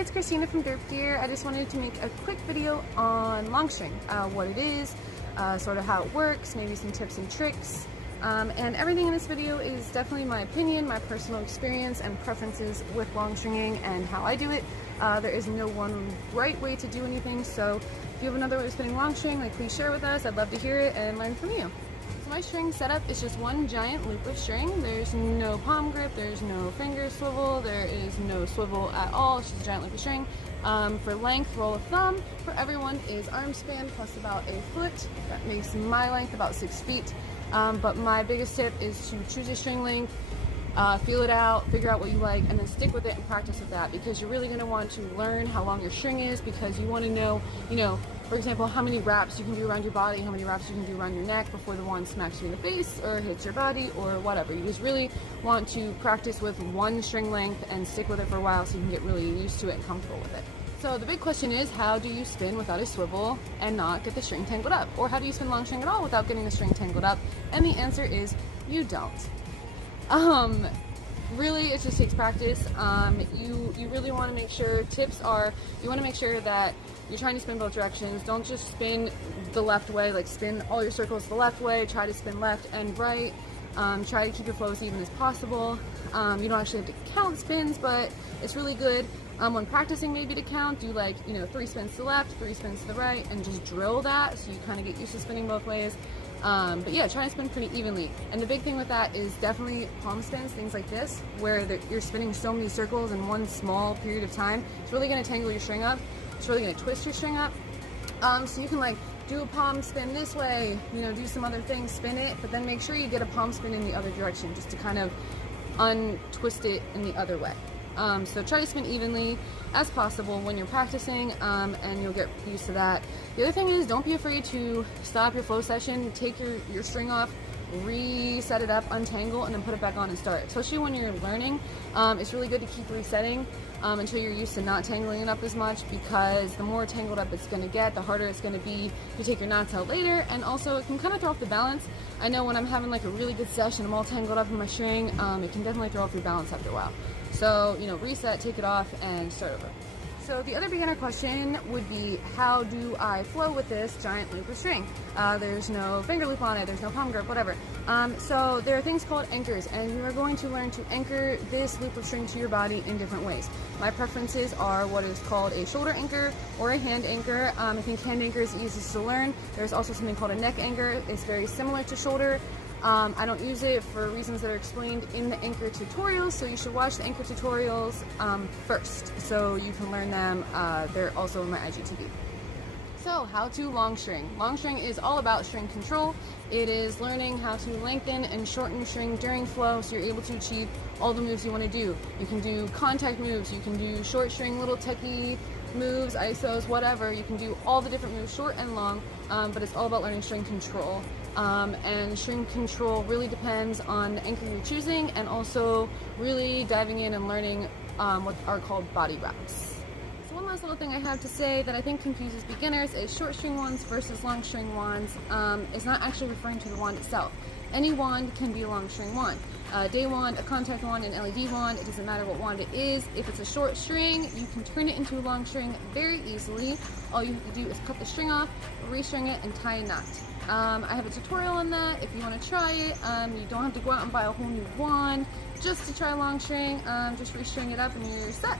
it's Christina from Derp Gear. I just wanted to make a quick video on Longstring, what it is, sort of how it works, maybe some tips and tricks. And everything in this video is definitely my opinion, my personal experience and preferences with longstringing and how I do it. There is no one right way to do anything, so if you have another way of spinning longstring, please share with us. I'd love to hear it and learn from you. So my string setup is just one giant loop of string. There's no palm grip, there's no finger swivel, there is no swivel at all. It's just a giant loop of string. For length, rule of thumb for everyone is arm span plus about a foot. That makes my length about 6 feet. But my biggest tip is to choose a string length, feel it out, figure out what you like, and then stick with it and practice with that, because you're really going to want to learn how long your string is, because you want to know, for example, how many wraps you can do around your body, how many wraps you can do around your neck before the wand smacks you in the face or hits your body or whatever. You just really want to practice with one string length and stick with it for a while so you can get really used to it and comfortable with it. So the big question is, how do you spin without a swivel and not get the string tangled up? Or how do you spin long string at all without getting the string tangled up? And the answer is, you don't. Really, it just takes practice. You really want to make sure, tips are, you want to make sure that you're trying to spin both directions. Don't just spin the left way, spin all your circles the left way, try to spin left and right. Try to keep your flow as even as possible. You don't actually have to count spins, but it's really good when practicing maybe to count. Do 3 spins to the left, 3 spins to the right, and just drill that so you kind of get used to spinning both ways. But yeah, try to spin pretty evenly. And the big thing with that is definitely palm spins, things like this, where you're spinning so many circles in one small period of time. It's really going to tangle your string up. It's really going to twist your string up. So you can do a palm spin this way, do some other things, spin it, but then make sure you get a palm spin in the other direction just to kind of untwist it in the other way. So try to spin evenly as possible when you're practicing, and you'll get used to that. The other thing is, don't be afraid to stop your flow session, take your string off, reset it up, untangle, and then put it back on and start. Especially when you're learning, it's really good to keep resetting until you're used to not tangling it up as much, because the more tangled up it's going to get, the harder it's going to be to take your knots out later, and also it can kind of throw off the balance. I know when I'm having a really good session, I'm all tangled up in my string, it can definitely throw off your balance after a while. So, reset, take it off, and start over. So the other beginner question would be, how do I flow with this giant loop of string? There's no finger loop on it, there's no palm grip, whatever. So there are things called anchors, and you are going to learn to anchor this loop of string to your body in different ways. My preferences are what is called a shoulder anchor or a hand anchor. I think hand anchor is the easiest to learn. There's also something called a neck anchor. It's very similar to shoulder. I don't use it for reasons that are explained in the anchor tutorials, so you should watch the anchor tutorials first so you can learn them. They're also in my IGTV. So how to longstring. Longstring is all about string control. It is learning how to lengthen and shorten string during flow so you're able to achieve all the moves you want to do. You can do contact moves, you can do short string, little techie moves, ISOs, whatever. You can do all the different moves, short and long, but it's all about learning string control. And string control really depends on the anchor you're choosing, and also really diving in and learning what are called body wraps. So one last little thing I have to say that I think confuses beginners is short string wands versus long string wands is not actually referring to the wand itself. Any wand can be a long string wand. Day wand, a contact wand, an LED wand, it doesn't matter what wand it is. If it's a short string, you can turn it into a long string very easily. All you have to do is cut the string off, restring it, and tie a knot. I have a tutorial on that if you want to try it. You don't have to go out and buy a whole new wand just to try long string. Just restring it up and you're set.